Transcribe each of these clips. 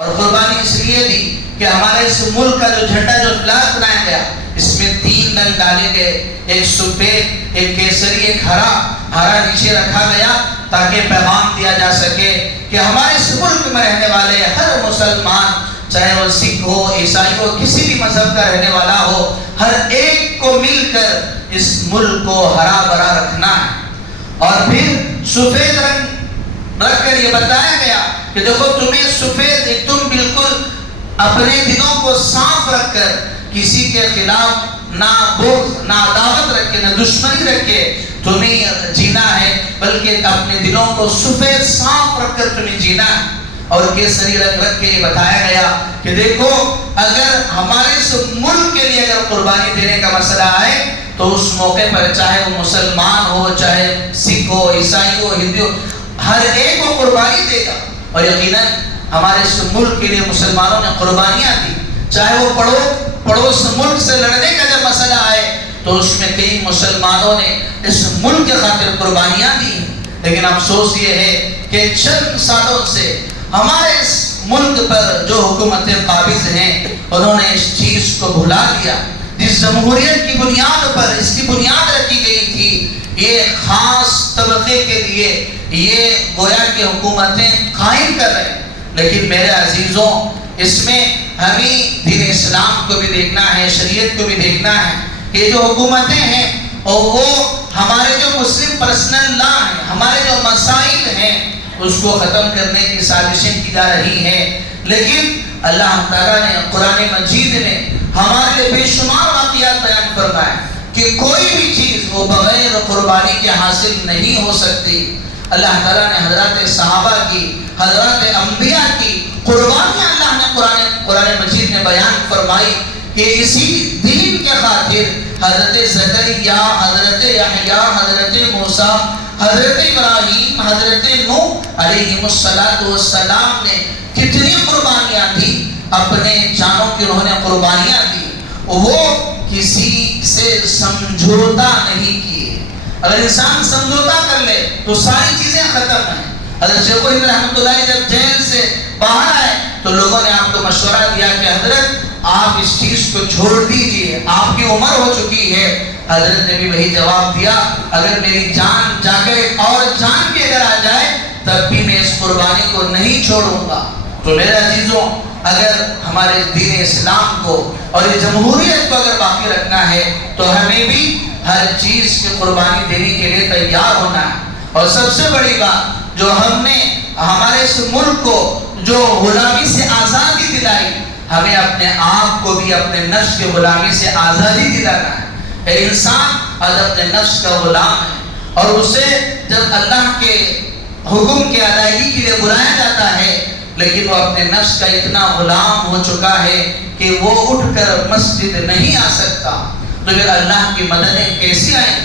اور قربانی اس لیے دی کہ ہمارے اس ملک کا جو جھنڈا جو فلاگ بنایا گیا اس میں 3 رنگ ڈالے گئے، ایک سفید، ایک کیسری، ایک ہرا نیچے رکھا گیا تاکہ پیغام دیا جا سکے کہ ہمارے اس ملک میں رہنے والے ہر مسلمان، چاہے وہ سکھ ہو، عیسائی ہو، کسی بھی مذہب کا رہنے والا ہو، ہر ایک کو مل کر اس ملک کو ہرا بھرا رکھنا ہے۔ اور پھر سفید رنگ رکھ کر یہ بتایا گیا کہ دیکھو تمہیں سفید، تم بالکل اپنے دلوں کو صاف رکھ کر کسی کے خلاف نہ بغض، نہ عداوت رکھ کے، نہ دشمنی رکھ کے تمہیں جینا ہے، بلکہ اپنے دلوں کو سفید صاف رکھ کر تمہیں جینا ہے۔ اور کیسری رنگ رکھ کے یہ بتایا گیا کہ دیکھو اگر ہمارے اس ملک کے لیے اگر قربانی دینے کا مسئلہ آئے تو اس موقع پر چاہے وہ مسلمان ہو، چاہے سکھ ہو، عیسائی ہو، ہندو ہو، ہر ایک کو قربانی دے گا۔ اور یقیناً ہمارے اس ملک کے لیے مسلمانوں نے قربانیاں دی، چاہے وہ پڑوس ملک سے لڑنے کا جب مسئلہ آئے تو اس میں کئی مسلمانوں نے اس ملک کے خاطر قربانیاں دی۔ لیکن افسوس یہ ہے کہ چند سالوں سے ہمارے اس ملک پر جو حکومتیں قابض ہیں انہوں نے اس چیز کو بھلا دیا۔ جس جمہوریت کی بنیاد پر اس کی بنیاد رکھی گئی تھی، یہ خاص طبقے کے لیے یہ گویا کہ حکومتیں قائم کر رہے ہیں۔ لیکن میرے عزیزوں، اس میں ہمیں دین اسلام کو بھی دیکھنا ہے، شریعت کو بھی دیکھنا ہے کہ جو حکومتیں ہیں اور وہ ہمارے جو مسلم پرسنل لا ہیں، ہمارے جو مسائل ہیں اس کو ختم کرنے کی سازشیں کی جا رہی ہیں۔ لیکن اللہ تعالیٰ نے قرآن مجید میں ہمارے لیے بے شمار واقعات بیان فرمائے کہ کوئی بھی چیز وہ بغیر قربانی کے حاصل نہیں ہو سکتی۔ اللہ تعالیٰ نے حضرات صحابہ کی، حضرات انبیاء کی قربانیاں اللہ نے قرآن مجید میں بیان فرمائی کہ اسی دین کے خاطر حضرت زکریا، حضرت یحییٰ، حضرت موسیٰ، حضرت ابراہیم، حضرت نوح علیہ السلام نے کتنی قربانیاں دی، اپنے جانوں کی انہوں نے قربانیاں دی، وہ کسی سے سمجھوتا نہیں کیے۔ اگر انسان سمجھوتا کر لے تو ساری چیزیں ختم ہیں۔ حضرت شیخ الہند رحمۃ اللہ علیہ جب جیل سے باہر آئے تو لوگوں نے آپ کو مشورہ دیا کہ حضرت آپ اس چیز کو چھوڑ دیجئے، آپ کی عمر ہو چکی ہے۔ حضرت نے بھی وہی جواب دیا، اگر میری جان جا کر اور جان بھی اگر آ جائے تب بھی میں اس قربانی کو نہیں چھوڑوں گا۔ تو میرے عزیزوں، اگر ہمارے دین اسلام کو اور یہ جمہوریت کو اگر باقی رکھنا ہے تو ہمیں بھی ہر چیز کی قربانی دینے کے لیے تیار ہونا ہے۔ اور سب سے بڑی بات جو ہم نے ہمارے اس ملک کو جو غلامی سے آزادی دلائی، ہمیں اپنے آپ کو بھی اپنے نفس کے غلامی سے آزادی دلانا ہے۔ انسان آج اپنے نفس کا غلام ہے اور اسے جب اللہ کے حکم کی ادائیگی کے لیے بلایا جاتا ہے لیکن وہ اپنے نفس کا اتنا غلام ہو چکا ہے کہ وہ اٹھ کر مسجد نہیں آ سکتا۔ تو پھر اللہ کی مددیں کیسے آئیں؟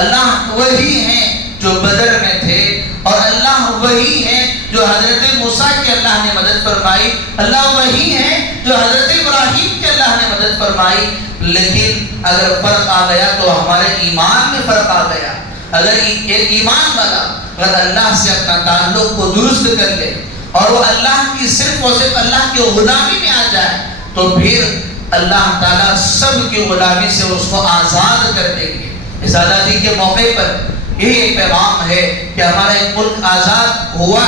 اللہ وہی ہیں جو بدر میں تھے، اور اللہ وہی ہے جو حضرت موسیٰ کی اللہ نے مدد فرمائی، اللہ وہی ہے جو حضرت ابراہیم کی اللہ نے مدد فرمائی۔ لیکن اگر فرق آ گیا تو ہمارے ایمان میں فرق آ گیا۔ اگر ایک ایمان والا اگر اللہ سے اپنا تعلق کو درست کر لے اور وہ اللہ کی صرف اور صرف اللہ کی غلامی میں آ جائے تو پھر اللہ تعالیٰ سب کی غلامی سے اس کو آزاد کر دیں گے۔ اس آزادی کے موقع پر یہی پیغام ہے کہ ہمارا ایک ملک آزاد ہوا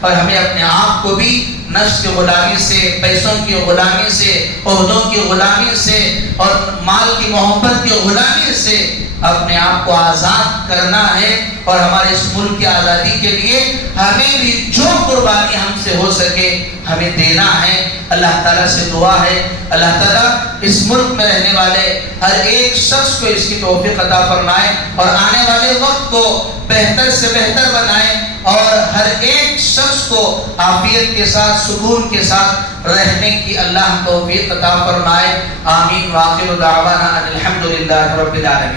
اور ہمیں اپنے آپ کو بھی نفس کی غلامی سے، پیسوں کی غلامی سے، عہدوں کی غلامی سے اور مال کی محبت کی غلامی سے اپنے آپ کو آزاد کرنا ہے۔ اور ہمارے اس ملک کی آزادی کے لیے ہمیں بھی جو قربانی ہم سے ہو سکے ہمیں دینا ہے۔ اللہ تعالیٰ سے دعا ہے اللہ تعالیٰ اس ملک میں رہنے والے ہر ایک شخص کو اس کی توفیق عطا فرمائے اور آنے والے وقت کو بہتر سے بہتر بنائے اور ہر ایک شخص کو عافیت کے ساتھ، سکون کے ساتھ رہنے کی اللہ توفیق عطا فرمائے۔ آمین۔ وآخر دعوانا ان الحمد للہ رب العالمین۔